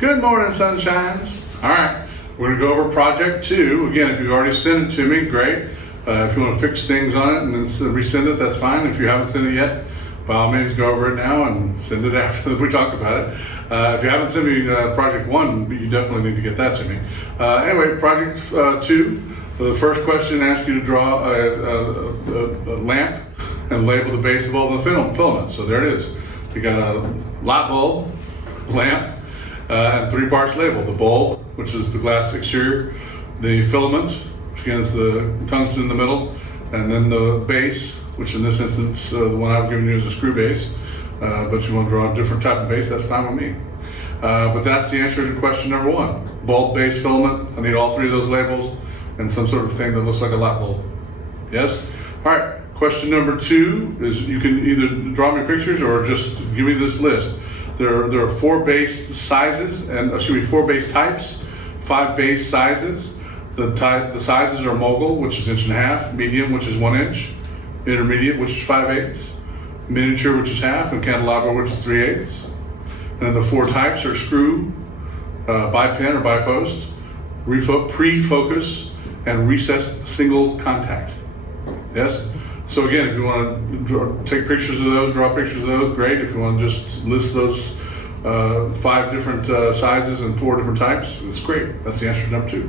Good morning, sunshines. All right, we're gonna go over project 2. Again, if you've already sent it to me, great. If you want to fix things on it and then resend it, that's fine. If you haven't sent it yet, by all means, go over it now and send it after we talked about it. If you haven't sent me project 1, you definitely need to get that to me. Anyway, project 2. The first question asks you to draw a lamp and label the base of all the filament. So there it is. We got a light bulb, lamp, and 3 parts labeled. The bulb, which is the glass exterior, the filament, which again is the tungsten in the middle, and then the base, which in this instance, the one I've given you is a screw base, but you want to draw a different type of base, that's fine with me. But that's the answer to question number 1. Bulb, base, filament, I need all 3 of those labels, and some sort of thing that looks like a light bulb. Yes? All right, question number 2 is you can either draw me pictures or just give me this list. There are 4 base sizes, and 4 base types, 5 base sizes. The sizes are mogul, which is 1.5 inch, medium, which is 1 inch, intermediate, which is 5/8, miniature, which is half, and candelabra, which is 3/8. And then the 4 types are screw, bi-pin or bi-post, pre-focus, and recessed single contact. Yes? So again, if you want to take pictures of those, draw pictures of those, great. If you want to just list those 5 different sizes and 4 different types, it's great. That's the answer to number 2.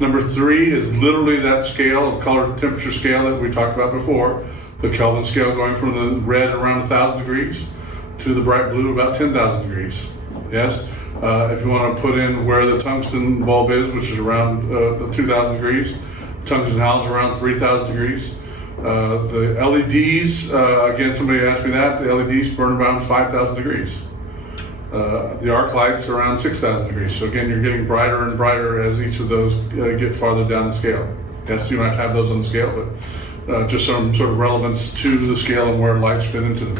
Number 3 is literally that scale of color temperature scale that we talked about before. The Kelvin scale going from the red around 1,000 degrees to the bright blue about 10,000 degrees. Yes? If you want to put in where the tungsten bulb is, which is around 2,000 degrees, tungsten halogen around 3,000 degrees. The LEDs, again, somebody asked me that, the LEDs burn around 5,000 degrees. The arc lights around 6,000 degrees. So again, you're getting brighter and brighter as each of those get farther down the scale. Yes, you don't have to have those on the scale, but just some sort of relevance to the scale and where lights fit into them.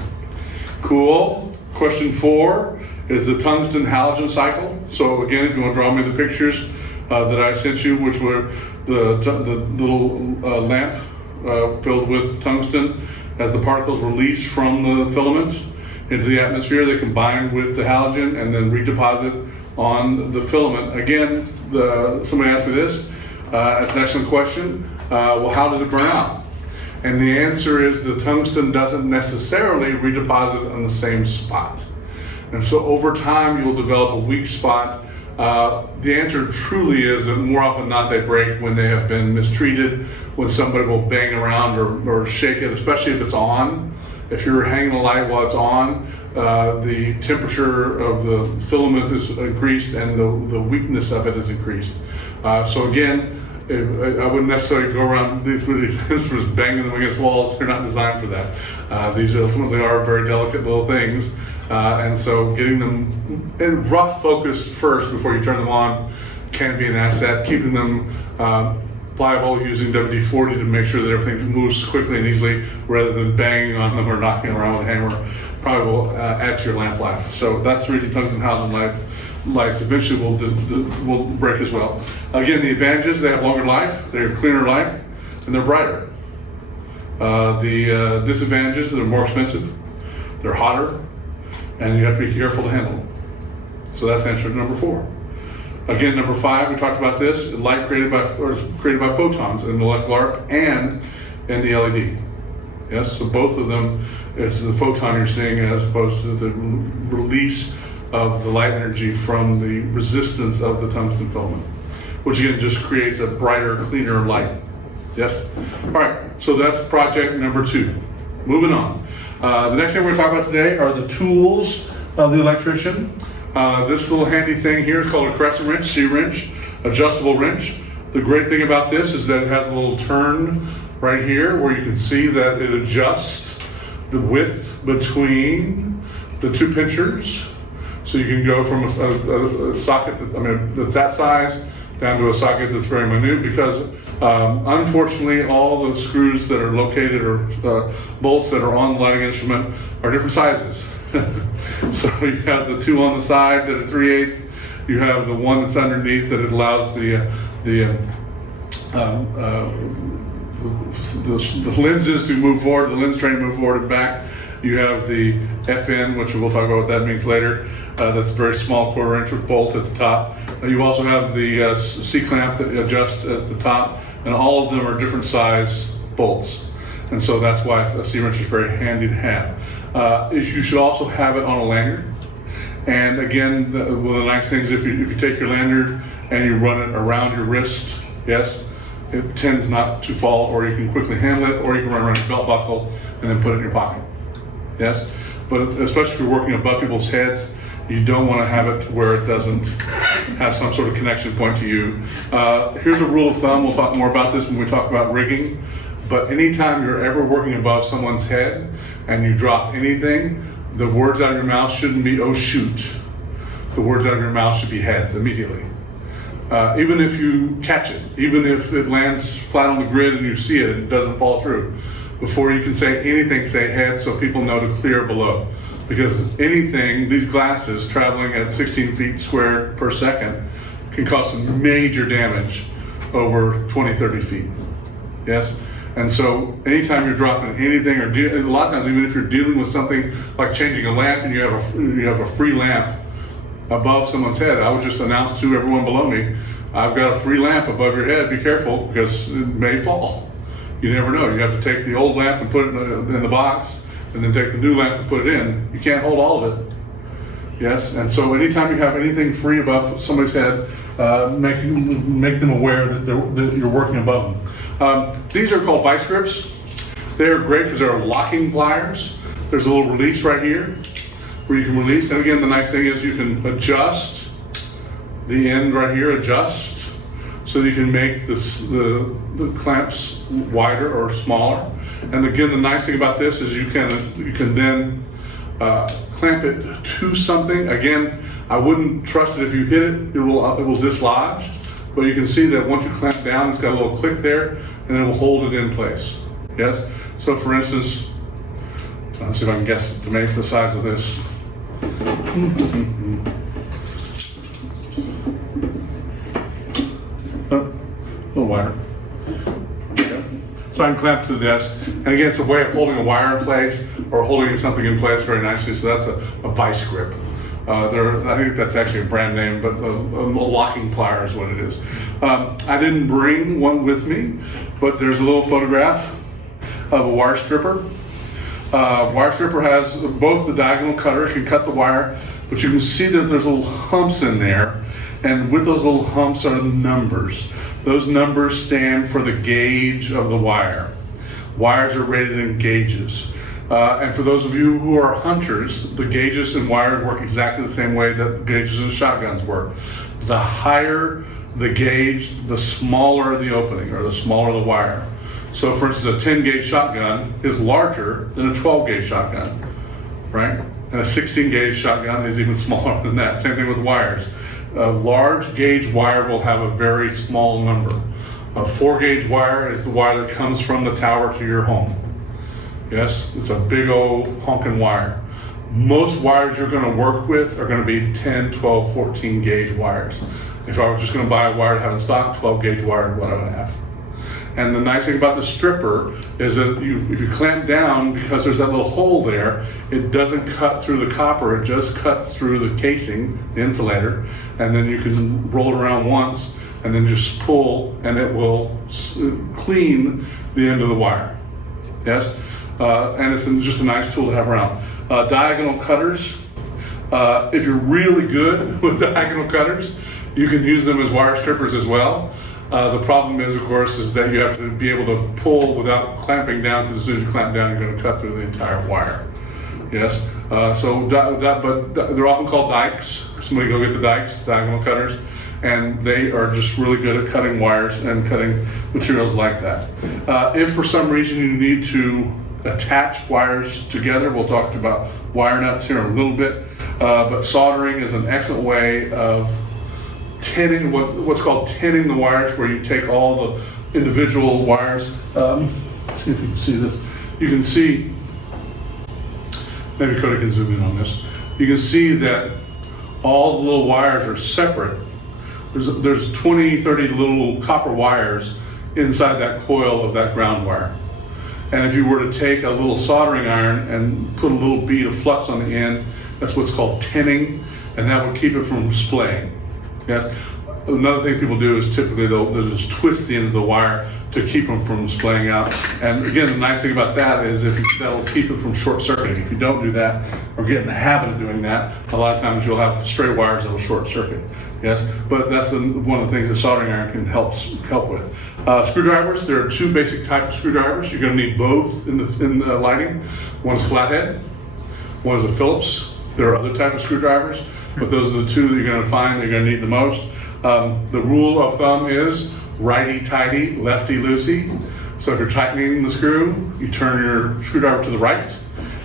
Cool. Question 4 is the tungsten halogen cycle. So again, if you want to draw me the pictures that I sent you, which were the little lamp filled with tungsten, as the particles release from the filament into the atmosphere, they combine with the halogen and then redeposit on the filament. Again, somebody asked me this. It's an excellent question. Well, how does it burn out? And the answer is the tungsten doesn't necessarily redeposit on the same spot. And so over time, you'll develop a weak spot. The answer truly is that more often than not, they break when they have been mistreated, when somebody will bang around or shake it, especially if it's on. If you're hanging a light while it's on, the temperature of the filament is increased and the weakness of it is increased. So again, I wouldn't necessarily go around just banging them against walls. They're not designed for that. These ultimately are very delicate little things. And so getting them in rough focus first before you turn them on can be an asset. Keeping them pliable using WD-40 to make sure that everything moves quickly and easily rather than banging on them or knocking around with a hammer probably will add to your lamp life. So that's the reason tungsten halogen life eventually will break as well. Again, the advantages, they have longer life, they're cleaner light, and they're brighter. The disadvantages, they're more expensive, they're hotter, and you have to be careful to handle them. So that's answer number 4. Again, number 5, we talked about this, light created by photons in the electrical arc and in the LED. Yes, so both of them is the photon you're seeing as opposed to the release of the light energy from the resistance of the tungsten filament, which again just creates a brighter, cleaner light. Yes? All right, so that's project number 2. Moving on. The next thing we're going to talk about today are the tools of the electrician. This little handy thing here is called a crescent wrench, C-wrench, adjustable wrench. The great thing about this is that it has a little turn right here where you can see that it adjusts the width between the 2 pinchers. So you can go from a socket that's that size down to a socket that's very minute because unfortunately all the screws that are located or bolts that are on the lighting instrument are different sizes. So you have the 2 on the side that are 3/8. You have the one that's underneath that it allows the lenses to move forward, the lens tray to move forward and back. You have the FN, which we'll talk about what that means later. That's a very small 1/4 inch bolt at the top. You also have the C-clamp that adjusts at the top, and all of them are different size bolts. And so that's why a C-wrench is very handy to have. You should also have it on a lanyard. And again, one of the nice things, if you take your lanyard and you run it around your wrist, yes, it tends not to fall, or you can quickly handle it, or you can run around your belt buckle and then put it in your pocket. Yes, but especially if you're working above people's heads, you don't want to have it where it doesn't have some sort of connection point to you. Here's a rule of thumb. We'll talk more about this when we talk about rigging. But anytime you're ever working above someone's head and you drop anything, the words out of your mouth shouldn't be, "oh shoot." The words out of your mouth should be "heads" immediately. Even if you catch it, even if it lands flat on the grid and you see it, it doesn't fall through. Before you can say anything, say "head," so people know to clear below. Because anything, these glasses traveling at 16 feet squared per second can cause some major damage over 20, 30 feet. Yes? And so anytime you're dropping anything, or a lot of times even if you're dealing with something like changing a lamp and you have a free lamp above someone's head, I would just announce to everyone below me, "I've got a free lamp above your head, be careful because it may fall." You never know. You have to take the old lamp and put it in the box, and then take the new lamp and put it in. You can't hold all of it. Yes, and so anytime you have anything free above somebody's head, make them aware that you're working above them. These are called vice grips. They're great because they're locking pliers. There's a little release right here where you can release. And again, the nice thing is you can adjust the end right here, adjust, so you can make the clamps wider or smaller. And again, the nice thing about this is you can then clamp it to something. Again, I wouldn't trust it if you hit it, it will dislodge. But you can see that once you clamp down, it's got a little click there, and it will hold it in place. Yes? So for instance, let's see if I can guess to make the size of this. A little wider. Okay. So I can clamp to the desk. And again, it's a way of holding a wire in place or holding something in place very nicely. So that's a vice grip. I think that's actually a brand name, but a locking plier is what it is. I didn't bring one with me, but there's a little photograph of a wire stripper. Wire stripper has both the diagonal cutter, it can cut the wire, but you can see that there's little humps in there, and with those little humps are numbers. Those numbers stand for the gauge of the wire. Wires are rated in gauges. And for those of you who are hunters, the gauges and wires work exactly the same way that gauges and shotguns work. The higher the gauge, the smaller the opening, or the smaller the wire. So for instance, a 10 gauge shotgun is larger than a 12 gauge shotgun, right? And a 16 gauge shotgun is even smaller than that. Same thing with wires. A large gauge wire will have a very small number. A 4 gauge wire is the wire that comes from the tower to your home. Yes, it's a big old honking wire. Most wires you're going to work with are going to be 10, 12, 14 gauge wires. If I was just going to buy a wire to have in stock, 12 gauge wire is what I would have. And the nice thing about the stripper is that if you clamp down, because there's that little hole there, it doesn't cut through the copper, it just cuts through the casing, the insulator, and then you can roll it around once and then just pull and it will clean the end of the wire. Yes? And it's just a nice tool to have around. Diagonal cutters. If you're really good with diagonal cutters, you can use them as wire strippers as well. The problem is, of course, is that you have to be able to pull without clamping down, because as soon as you clamp down, you're going to cut through the entire wire. Yes. But they're often called dikes. Somebody go get the dikes, diagonal cutters, and they are just really good at cutting wires and cutting materials like that. If for some reason you need to attach wires together, we'll talk about wire nuts here in a little bit, but soldering is an excellent way of tinning, what's called tinning the wires, where you take all the individual wires. Let's see if you can see this. You can see, maybe Cody can zoom in on this. You can see that all the little wires are separate. There's 20, 30 little copper wires inside that coil of that ground wire. And if you were to take a little soldering iron and put a little bead of flux on the end, that's what's called tinning, and that would keep it from splaying. Yes. Another thing people do is typically they'll just twist the ends of the wire to keep them from splaying out. And again, the nice thing about that is that'll keep it from short circuiting. If you don't do that or get in the habit of doing that, a lot of times you'll have straight wires that will short circuit. Yes, but that's one of the things that soldering iron can help with. Screwdrivers, there are two basic types of screwdrivers. You're going to need both in the lighting. One's flathead, one is a Phillips. There are other types of screwdrivers, but those are the two that you're going to find you're going to need the most. The rule of thumb is righty-tighty, lefty-loosey. So if you're tightening the screw, you turn your screwdriver to the right.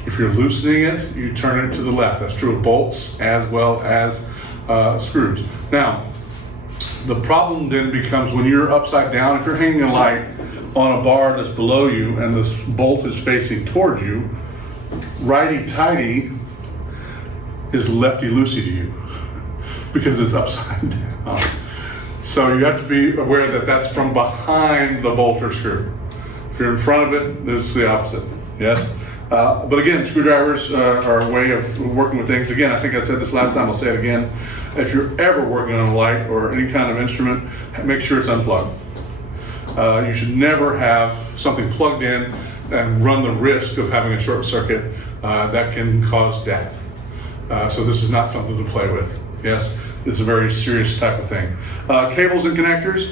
If you're loosening it, you turn it to the left. That's true of bolts as well as screws. Now, the problem then becomes when you're upside down, if you're hanging a light on a bar that's below you and this bolt is facing towards you, righty-tighty is lefty-loosey to you because it's upside down. So you have to be aware that that's from behind the bolt or screw. If you're in front of it, it's the opposite. Yes? But again, screwdrivers are a way of working with things. Again, I think I said this last time, I'll say it again. If you're ever working on a light or any kind of instrument, make sure it's unplugged. You should never have something plugged in and run the risk of having a short circuit that can cause death. So this is not something to play with. Yes, it's a very serious type of thing. Cables and connectors.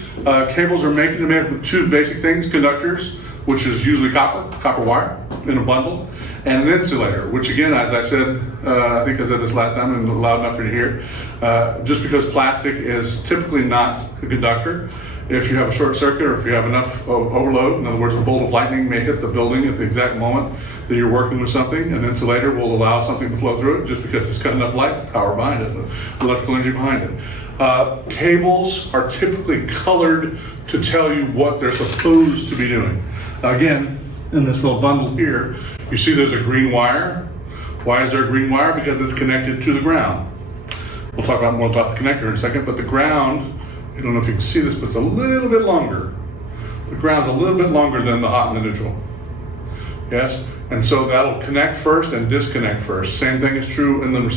Cables are made with two basic things: conductors, which is usually copper wire in a bundle, and an insulator, which again, as I said, I think I said this last time and loud enough for you to hear, just because plastic is typically not a conductor, if you have a short circuit or if you have enough overload, in other words, a bolt of lightning may hit the building at the exact moment that you're working with something, an insulator will allow something to flow through it just because it's got enough light power behind it, electrical energy behind it. Cables are typically colored to tell you what they're supposed to be doing. Now again, in this little bundle here, you see there's a green wire. Why is there a green wire? Because it's connected to the ground. We'll talk more about the connector in a second, but the ground, I don't know if you can see this, but it's a little bit longer. The ground's a little bit longer than the hot and the neutral. Yes? And so that'll connect first and disconnect first. Same thing is true in the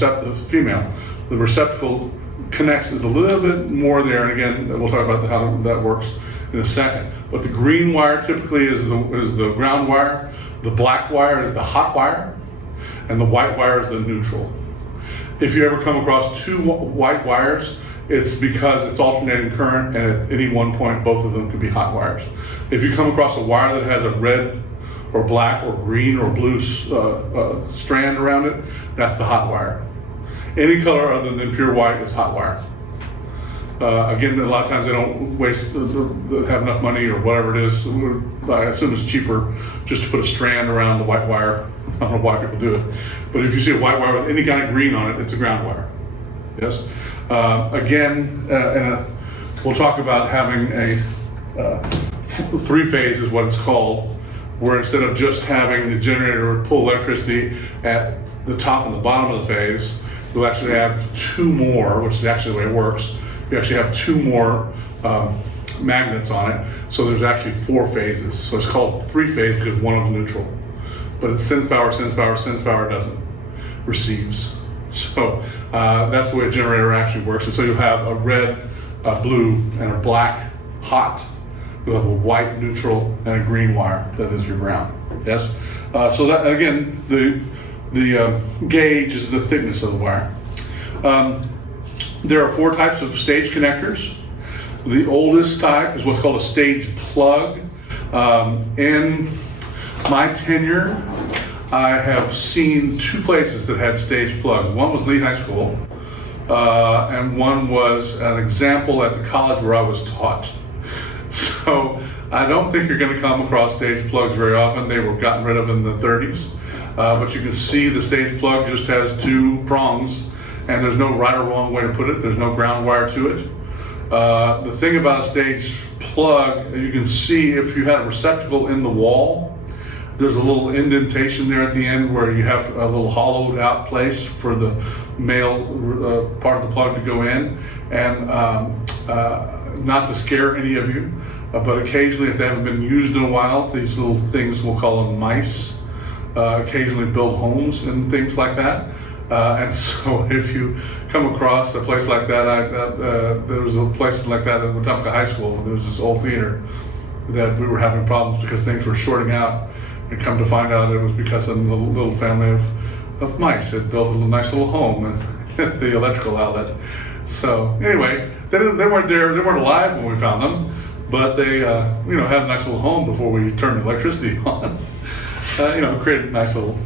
female. The receptacle connects is a little bit more there, and again, we'll talk about how that works in a second. But the green wire typically is the ground wire, the black wire is the hot wire, and the white wire is the neutral. If you ever come across two white wires, it's because it's alternating current, and at any one point, both of them could be hot wires. If you come across a wire that has a red or black or green or blue strand around it, that's the hot wire. Any color other than pure white is hot wire. Again, a lot of times they don't have enough money or whatever it is. I assume it's cheaper just to put a strand around the white wire. I don't know why people do it. But if you see a white wire with any kind of green on it, it's a ground wire. Yes? Again, we'll talk about having a three-phase is what it's called, where instead of just having the generator pull electricity at the top and the bottom of the phase, you'll actually have two more, which is actually the way it works. You actually have two more magnets on it, so there's actually four phases. So it's called three-phase because one of them neutral. But it sends power, doesn't. Receives. So that's the way a generator actually works. And so you'll have a red, a blue, and a black hot. You'll have a white neutral and a green wire that is your ground. Yes. So that again, the gauge is the thickness of the wire. There are four types of stage connectors. The oldest type is what's called a stage plug. In my tenure, I have seen two places that had stage plugs. One was Lee High School, and one was an example at the college where I was taught. So I don't think you're going to come across stage plugs very often. They were gotten rid of in the 30s. But you can see the stage plug just has two prongs, and there's no right or wrong way to put it. There's no ground wire to it. The thing about a stage plug, you can see if you had a receptacle in the wall, there's a little indentation there at the end where you have a little hollowed out place for the male part of the plug to go in. And not to scare any of you, but occasionally, if they haven't been used in a while, these little things, we'll call them mice, occasionally build homes and things like that. And so if you come across a place like that, there was a place like that at Wetumpka High School. There was this old theater that we were having problems because things were shorting out, and come to find out it was because a little family of mice had built a nice little home at the electrical outlet. So anyway, they weren't there, they weren't alive when we found them, but they had a nice little home before we turned the electricity on. Created a nice little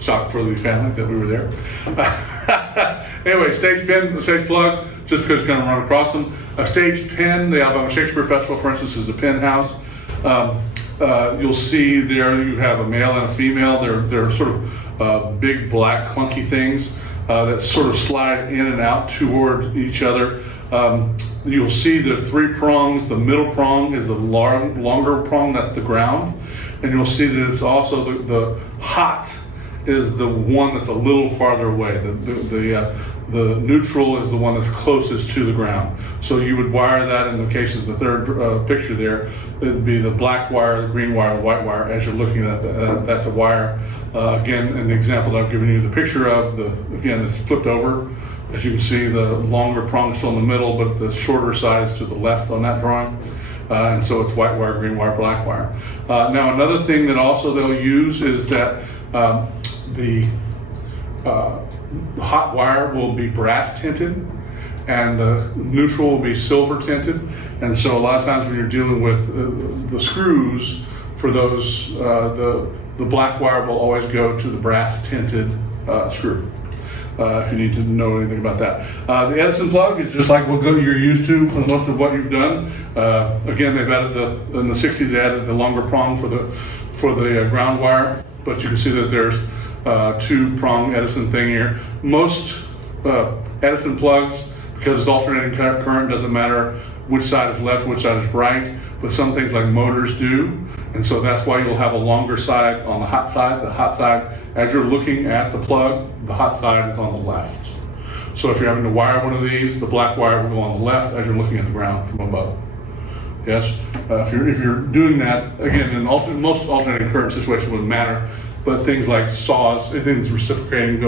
shock for the family that we were there. Anyway, stage pin, stage plug, just because it's going to run across them. A stage pin, the Alabama Shakespeare Festival, for instance, is a pin house. You'll see there you have a male and a female. They're sort of big, black, clunky things that sort of slide in and out toward each other. You'll see the 3 prongs. The middle prong is the longer prong, that's the ground. And you'll see that it's also the hot is the one that's a little farther away. The neutral is the one that's closest to the ground. So you would wire that in the case of the third picture there. It would be the black wire, the green wire, the white wire as you're looking at the wire. Again, in the example that I've given you the picture of, again, it's flipped over. As you can see, the longer prong is still in the middle, but the shorter side is to the left on that drawing. And so it's white wire, green wire, black wire. Now another thing that also they'll use is that the hot wire will be brass tinted and the neutral will be silver tinted. And so a lot of times when you're dealing with the screws for those, the black wire will always go to the brass tinted screw. If you need to know anything about that. The Edison plug is just like what you're used to for most of what you've done. Again, they've added in the 60s, they added the longer prong for the ground wire, but you can see that there's 2-prong Edison thing here. Most Edison plugs, because it's alternating current, doesn't matter which side is left, which side is right, but some things like motors do. And so that's why you'll have a longer side on the hot side. The hot side, as you're looking at the plug, the hot side is on the left. So if you're having to wire one of these, the black wire will go on the left as you're looking at the ground from above. Yes? If you're doing that, again, in most alternating current situations wouldn't matter, but things like saws, anything that's reciprocating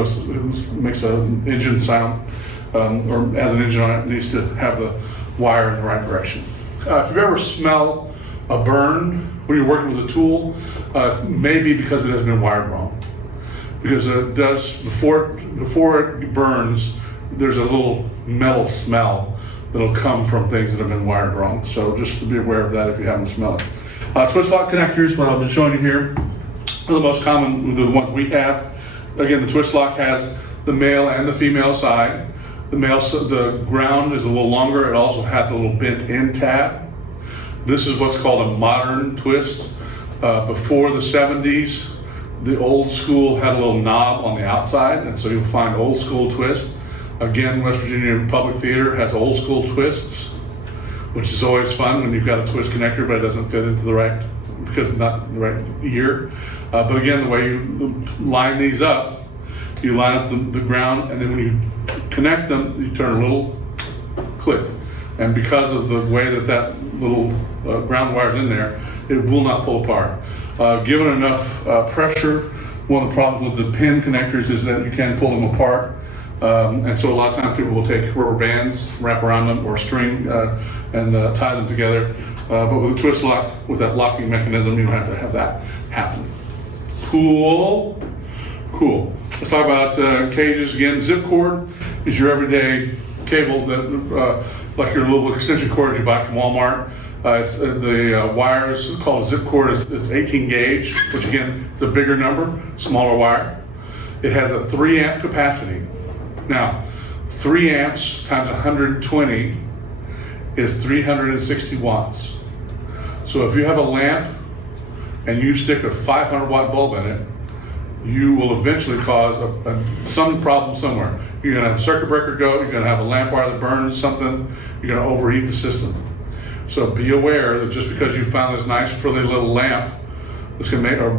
makes an engine sound, or has an engine on it, needs to have the wire in the right direction. If you've ever smelled a burn when you're working with a tool, maybe because it hasn't been wired wrong. Because it does, before it burns, there's a little metal smell that'll come from things that have been wired wrong. So just to be aware of that if you haven't smelled it. Twist lock connectors, what I've been showing you here, are the most common, the ones we have. Again, the twist lock has the male and the female side. The ground is a little longer. It also has a little bent-in tab. This is what's called a modern twist. Before the 70s, the old school had a little knob on the outside, and so you'll find old school twist. Again, West Virginia Public Theater has old school twists, which is always fun when you've got a twist connector, but it doesn't fit into the right, because it's not the right ear. But again, the way you line these up, you line up the ground, and then when you connect them, you turn a little clip. And because of the way that little ground wire is in there, it will not pull apart. Given enough pressure, one of the problems with the pin connectors is that you can pull them apart. And so a lot of times people will take rubber bands, wrap around them, or string and tie them together. But with a twist lock, with that locking mechanism, you don't have to have that happen. Cool. Let's talk about cages again. Zip cord is your everyday cable that, like your little extension cord you buy from Walmart. The wire is called a zip cord. It's 18 gauge, which again is a bigger number, smaller wire. It has a 3 amp capacity. Now, 3 amps times 120 is 360 watts. So if you have a lamp and you stick a 500 watt bulb in it, you will eventually cause some problem somewhere. You're gonna have a circuit breaker go, you're gonna have a lamp wire that burns something, you're gonna overheat the system. So be aware that just because you found this nice frilly little lamp that's gonna make, or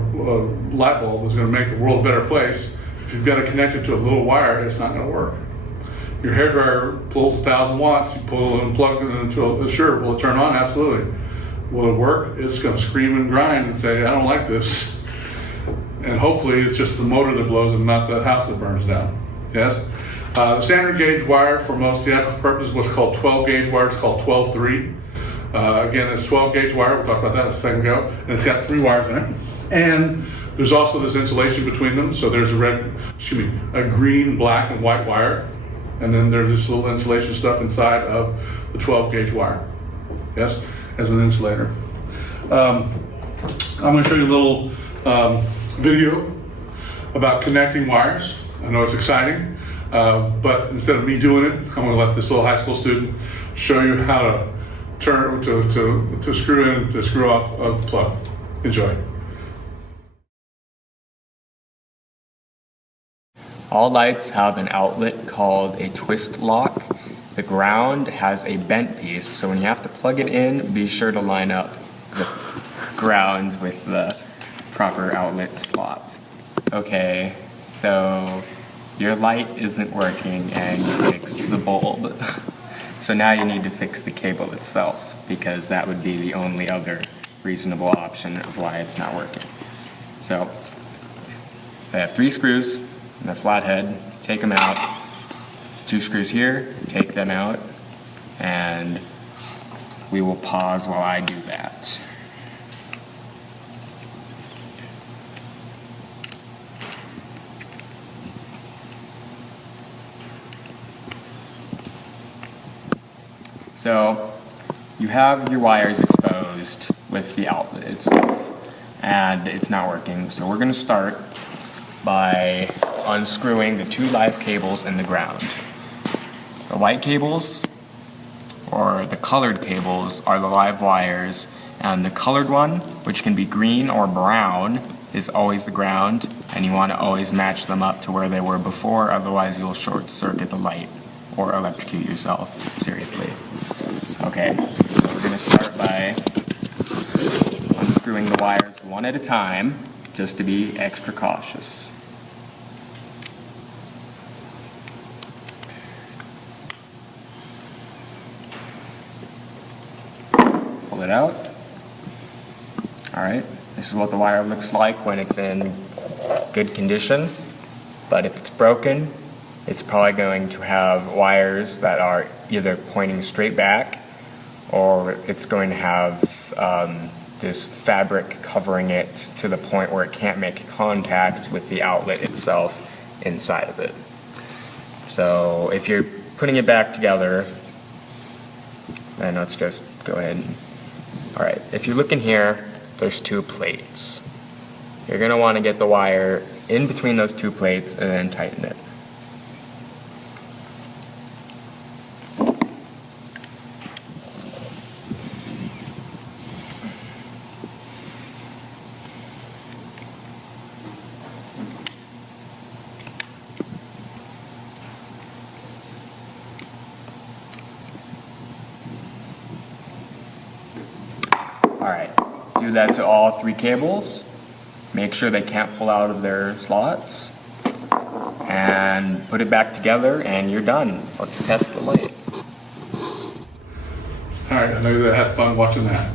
light bulb that's gonna make the world a better place, if you've got to connect it to a little wire, it's not gonna work. Your hairdryer pulls 1,000 watts, you pull and plug it into sure, will it turn on? Absolutely. will it work? It's going to scream and grind and say, I don't like this. And hopefully it's just the motor that blows and not the house that burns down. Yes? The standard gauge wire for most theatrical purposes is what's called 12 gauge wire. It's called 12-3. Again, it's 12 gauge wire. We'll talk about that in a second ago. And it's got 3 wires in it. And there's also this insulation between them. So there's a green, black, and white wire. And then there's this little insulation stuff inside of the 12 gauge wire. Yes? As an insulator. I'm going to show you a little video about connecting wires. I know it's exciting, but instead of me doing it, I'm going to let this little high school student show you how to turn to screw in, to screw off a plug. Enjoy. All lights have an outlet called a twist lock. The ground has a bent piece, so when you have to plug it in, be sure to line up the ground with the proper outlet slots. Okay, so your light isn't working and you fixed the bulb. So now you need to fix the cable itself, because that would be the only other reasonable option of why it's not working. So I have 3 screws and a flathead. Take them out. 2 screws here, take them out, and we will pause while I do that. So you have your wires exposed with the outlet itself, and it's not working. So we're going to start by unscrewing the 2 live cables in the ground. The white cables, or the colored cables, are the live wires, and the colored one, which can be green or brown, is always the ground, and you want to always match them up to where they were before, otherwise you'll short circuit the light or electrocute yourself, seriously. Okay, so we're going to start by unscrewing the wires one at a time, just to be extra cautious. Pull it out. Alright, this is what the wire looks like when it's in good condition, but if it's broken, it's probably going to have wires that are either pointing straight back, or it's going to have this fabric covering it to the point where it can't make contact with the outlet itself inside of it. So if you're putting it back together, then let's just go ahead and, alright, if you look in here, there's 2 plates. You're going to want to get the wire in between those 2 plates and then tighten it. Alright, do that to all 3 cables. Make sure they can't pull out of their slots. And put it back together and you're done. Let's test the light. Alright, I know that I had fun watching that.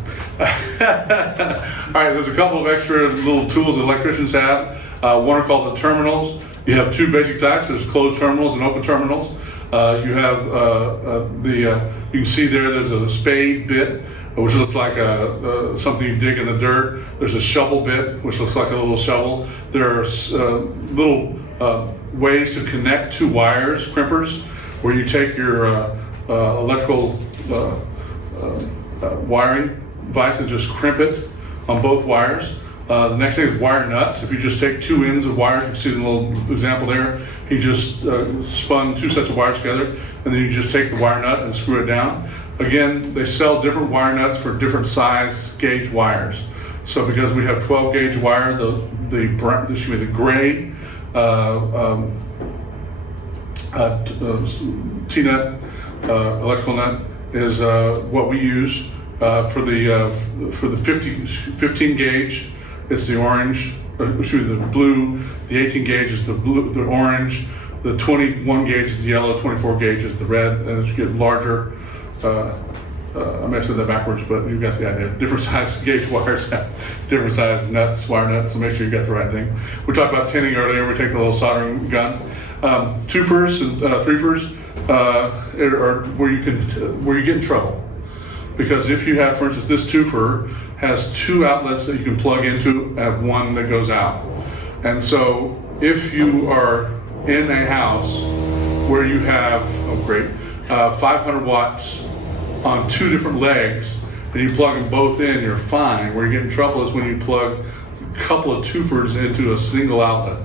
Alright, there's a couple of extra little tools that electricians have. One are called the terminals. You have 2 basic types. There's closed terminals and open terminals. You have you can see there's a spade bit, which looks like something you dig in the dirt. There's a shovel bit, which looks like a little shovel. There are little ways to connect 2 wires, crimpers, where you take your electrical wiring device and just crimp it on both wires. The next thing is wire nuts. If you just take 2 ends of wires, you can see the little example there. He just spun 2 sets of wires together, and then you just take the wire nut and screw it down. Again, they sell different wire nuts for different size gauge wires. So because we have 12 gauge wire, the gray T-nut electrical nut is what we use for the 15 gauge. It's the orange, the blue. The 18 gauge is the blue, the orange. The 21 gauge is the yellow. 24 gauge is the red. And as you get larger I may have said that backwards, but you got the idea. Different size gauge wires have different size nuts, wire nuts, so make sure you got the right thing. We talked about tinning earlier. We take the little soldering gun. Twofers and threefers are where you get in trouble. Because if you have, for instance, this twofer has two outlets that you can plug into and one that goes out. And so if you are in a house where you have, 500 watts on two different legs, and you plug them both in, you're fine. Where you get in trouble is when you plug a couple of twofers into a single outlet.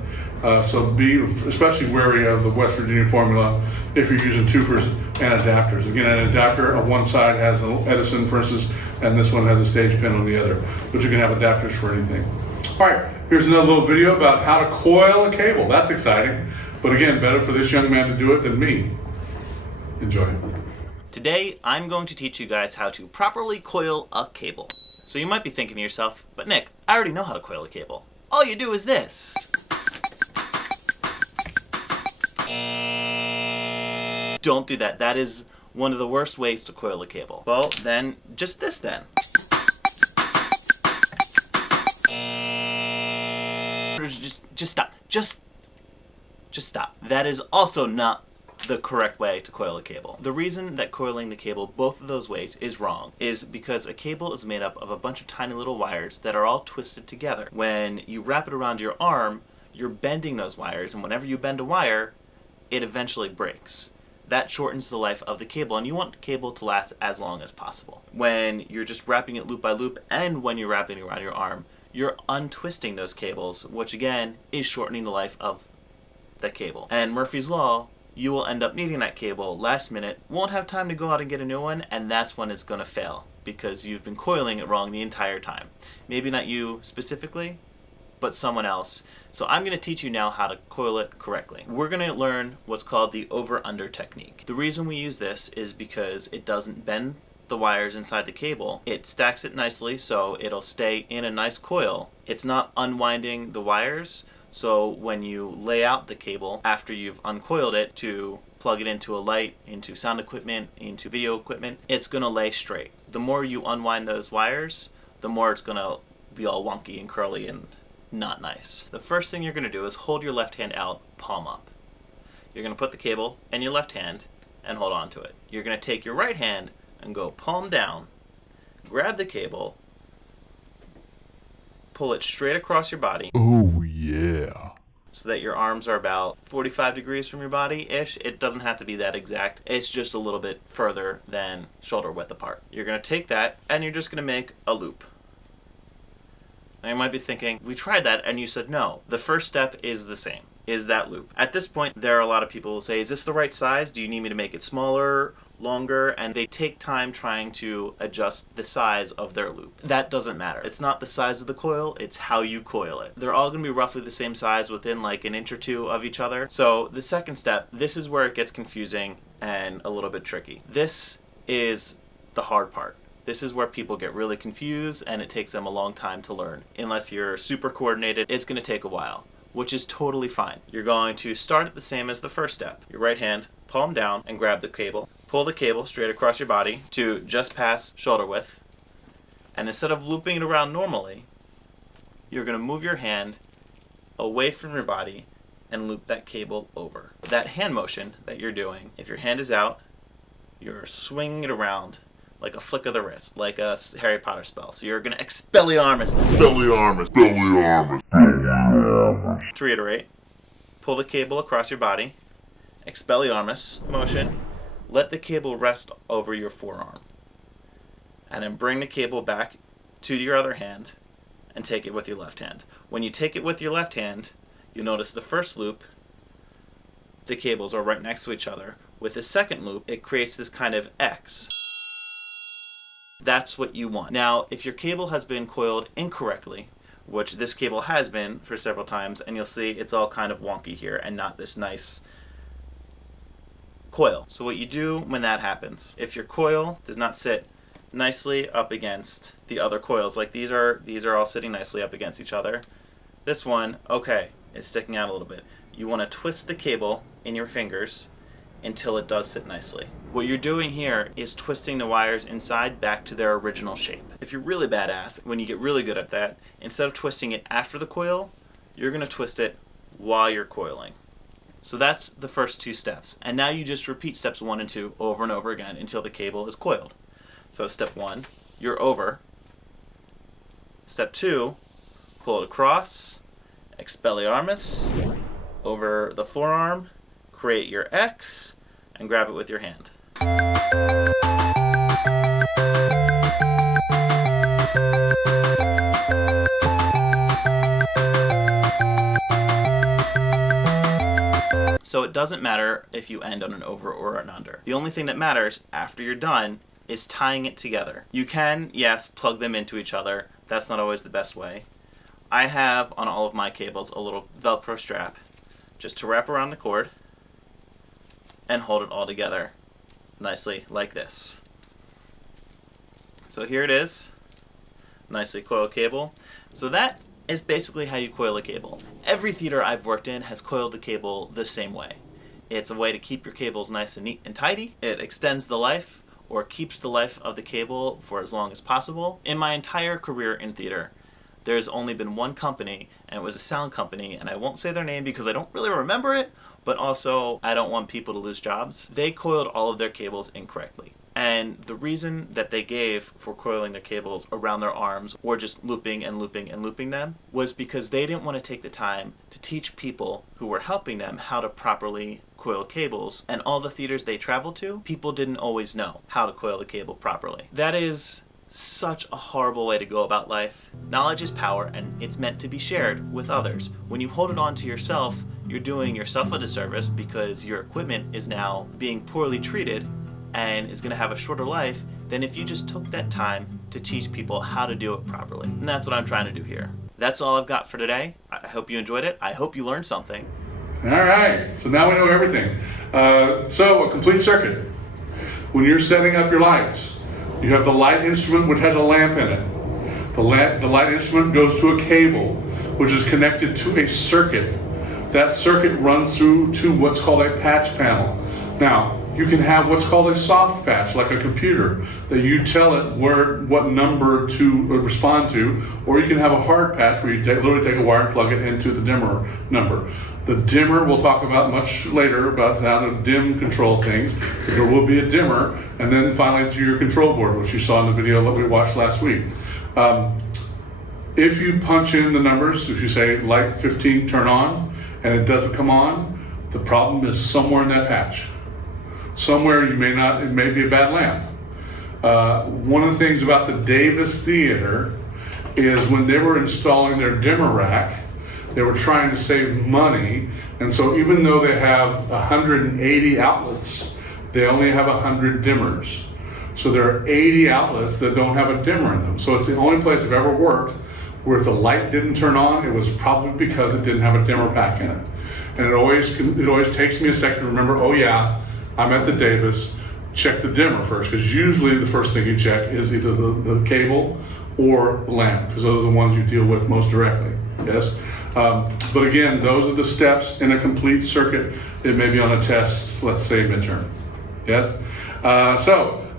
So be especially wary of the West Virginia formula if you're using twofers and adapters. Again, an adapter on one side has an Edison, for instance, and this one has a stage pin on the other, but you can have adapters for anything. All right, here's another little video about how to coil a cable. That's exciting, but again, better for this young man to do it than me. Enjoy. Today, I'm going to teach you guys how to properly coil a cable. So you might be thinking to yourself, but Nick, I already know how to coil a cable. All you do is this. Don't do that. That is one of the worst ways to coil a cable. Well, then, just this then. Just stop. Just stop. That is also not the correct way to coil a cable. The reason that coiling the cable both of those ways is wrong is because a cable is made up of a bunch of tiny little wires that are all twisted together. When you wrap it around your arm, you're bending those wires, and whenever you bend a wire, it eventually breaks. That shortens the life of the cable, and you want the cable to last as long as possible. When you're just wrapping it loop by loop, and when you're wrapping it around your arm, you're untwisting those cables, which again is shortening the life of the cable. And Murphy's Law, you will end up needing that cable last minute, won't have time to go out and get a new one, and that's when it's going to fail because you've been coiling it wrong the entire time. Maybe not you specifically, but someone else. So I'm going to teach you now how to coil it correctly. We're going to learn what's called the over-under technique. The reason we use this is because it doesn't bend the wires inside the cable. It stacks it nicely so it'll stay in a nice coil. It's not unwinding the wires. So when you lay out the cable after you've uncoiled it to plug it into a light, into sound equipment, into video equipment, it's going to lay straight. The more you unwind those wires, the more it's going to be all wonky and curly and not nice. The first thing you're going to do is hold your left hand out, palm up. You're going to put the cable in your left hand and hold on to it. You're going to take your right hand and go palm down, grab the cable, pull it straight across your body. Oh yeah. So that your arms are about 45 degrees from your body-ish. It doesn't have to be that exact. It's just a little bit further than shoulder width apart. You're going to take that and you're just going to make a loop. Now you might be thinking, we tried that and you said no. The first step is the same, is that loop. At this point, there are a lot of people who say, is this the right size? Do you need me to make it smaller, longer? And they take time trying to adjust the size of their loop. That doesn't matter. It's not the size of the coil, it's how you coil it. They're all going to be roughly the same size within like an inch or two of each other. So the second step, this is where it gets confusing and a little bit tricky. This is the hard part. This is where people get really confused and it takes them a long time to learn. Unless you're super coordinated, it's going to take a while, which is totally fine. You're going to start it the same as the first step. Your right hand, palm down, and grab the cable. Pull the cable straight across your body to just past shoulder width. And instead of looping it around normally, you're going to move your hand away from your body and loop that cable over. That hand motion that you're doing, if your hand is out, you're swinging it around like a flick of the wrist, like a Harry Potter spell. So you're going to Expelliarmus. To reiterate, pull the cable across your body, Expelliarmus motion, let the cable rest over your forearm, and then bring the cable back to your other hand and take it with your left hand. When you take it with your left hand, you'll notice the first loop, the cables are right next to each other. With the second loop, it creates this kind of X. That's what you want. Now, if your cable has been coiled incorrectly, which this cable has been for several times, and you'll see it's all kind of wonky here and not this nice coil. So what you do when that happens, if your coil does not sit nicely up against the other coils, like these are all sitting nicely up against each other. This one, okay, it's sticking out a little bit. You want to twist the cable in your fingers until it does sit nicely. What you're doing here is twisting the wires inside back to their original shape. If you're really badass, when you get really good at that, instead of twisting it after the coil, you're going to twist it while you're coiling. So that's the first 2 steps. And now you just repeat steps 1 and 2 over and over again until the cable is coiled. So step 1, you're over. Step 2, pull it across, Expelliarmus, over the forearm, create your X, and grab it with your hand. So it doesn't matter if you end on an over or an under. The only thing that matters after you're done is tying it together. You can, yes, plug them into each other. That's not always the best way. I have on all of my cables a little Velcro strap just to wrap around the cord and hold it all together nicely like this. So here it is, nicely coiled cable. So that is basically how you coil a cable. Every theater I've worked in has coiled the cable the same way. It's a way to keep your cables nice and neat and tidy. It extends the life or keeps the life of the cable for as long as possible. In my entire career in theater, there's only been one company, and it was a sound company, and I won't say their name because I don't really remember it, but also I don't want people to lose jobs. They coiled all of their cables incorrectly. And the reason that they gave for coiling their cables around their arms or just looping and looping and looping them was because they didn't want to take the time to teach people who were helping them how to properly coil cables. And all the theaters they traveled to, people didn't always know how to coil the cable properly. That is such a horrible way to go about life. Knowledge is power, and it's meant to be shared with others. When you hold it on to yourself, you're doing yourself a disservice because your equipment is now being poorly treated and is going to have a shorter life than if you just took that time to teach people how to do it properly. And that's what I'm trying to do here. That's all I've got for today. I hope you enjoyed it. I hope you learned something. All right, so now we know everything. So a complete circuit. When you're setting up your lights, you have the light instrument which has a lamp in it. The light instrument goes to a cable which is connected to a circuit. That circuit runs through to what's called a patch panel. Now, you can have what's called a soft patch, like a computer, that you tell it what number to respond to, or you can have a hard patch where you literally take a wire and plug it into the dimmer number. The dimmer we'll talk about much later, about how to dim control things. There will be a dimmer, and then finally to your control board, which you saw in the video that we watched last week. If you punch in the numbers, if you say light 15 turn on, and it doesn't come on, the problem is somewhere in that patch. Somewhere it may be a bad lamp. One of the things about the Davis Theater is when they were installing their dimmer rack, they were trying to save money, and so even though they have 180 outlets, they only have 100 dimmers. So there are 80 outlets that don't have a dimmer in them. So it's the only place I've ever worked where if the light didn't turn on, it was probably because it didn't have a dimmer pack in it. And it always takes me a second to remember, oh yeah, I'm at the Davis, check the dimmer first, because usually the first thing you check is either the cable or the lamp, because those are the ones you deal with most directly, yes? But again, those are the steps in a complete circuit. It may be on a test, let's say midterm, yes?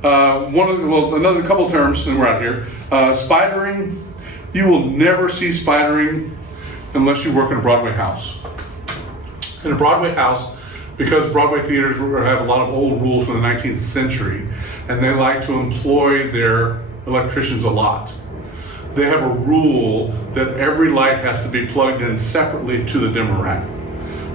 Another couple terms, and we're out here. Spidering, you will never see spidering unless you work in a Broadway house. In a Broadway house, because Broadway theaters have a lot of old rules from the 19th century, and they like to employ their electricians a lot. They have a rule that every light has to be plugged in separately to the dimmer rack.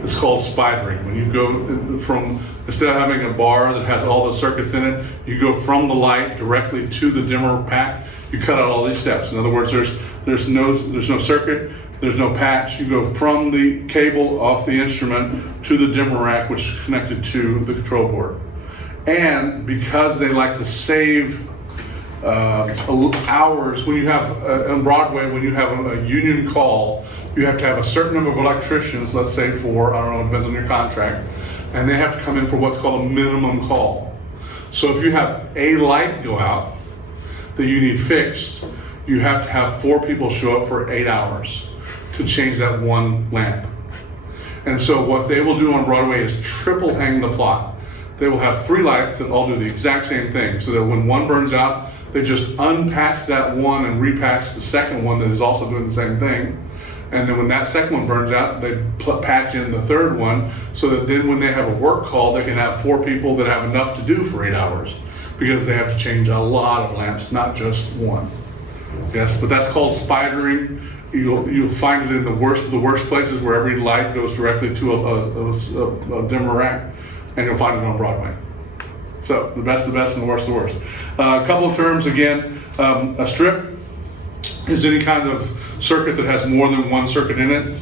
It's called spidering. When you go from, instead of having a bar that has all the circuits in it, you go from the light directly to the dimmer pack. You cut out all these steps. In other words, there's no circuit, there's no patch. You go from the cable off the instrument to the dimmer rack, which is connected to the control board. And because they like to save hours, when you have on Broadway, when you have a union call, you have to have a certain number of electricians, let's say 4, I don't know, it depends on your contract, and they have to come in for what's called a minimum call. So if you have a light go out that you need fixed, you have to have 4 people show up for 8 hours to change that one lamp. And so what they will do on Broadway is triple hang the plot. they will have 3 lights that all do the exact same thing. So that when one burns out, they just unpatch that one and repatch the second one that is also doing the same thing. And then when that second one burns out, they patch in the third one, so that then when they have a work call, they can have 4 people that have enough to do for 8 hours, because they have to change a lot of lamps, not just one. Yes, but that's called spidering. You'll find it in the worst of the worst places, where every light goes directly to a dimmer rack, and you'll find it on Broadway. So the best, and the worst, the worst. A couple of terms again. A strip is any kind of circuit that has more than one circuit in it.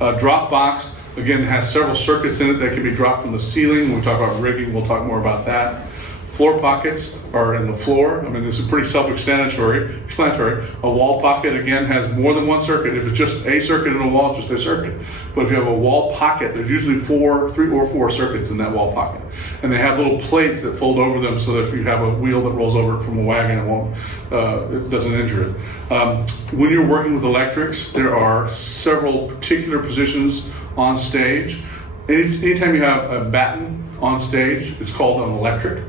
A drop box, again, has several circuits in it that can be dropped from the ceiling. When we talk about rigging, we'll talk more about that. Floor pockets are in the floor. I mean, this is pretty self-explanatory. A wall pocket, again, has more than one circuit. If it's just a circuit in a wall, it's just a circuit. But if you have a wall pocket, there's usually 3 or 4 circuits in that wall pocket. And they have little plates that fold over them, so that if you have a wheel that rolls over from a wagon, it doesn't injure it. When you're working with electrics, there are several particular positions on stage. Anytime you have a batten on stage, it's called an electric.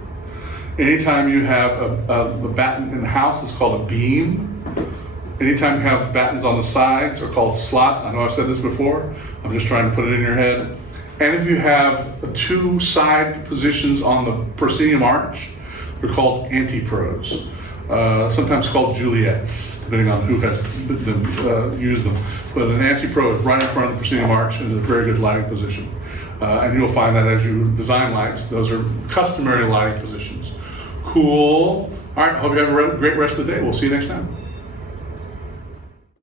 Anytime you have a batten in the house, it's called a beam. Anytime you have battens on the sides, are called slots. I know I've said this before. I'm just trying to put it in your head. And if you have 2 side positions on the proscenium arch, they're called antipros. Sometimes called Juliets, depending on who has used them. But an antipro is right in front of the proscenium arch, and is a very good lighting position. And you'll find that as you design lights, those are customary lighting positions. Cool. All right, I hope you have a great rest of the day. We'll see you next time.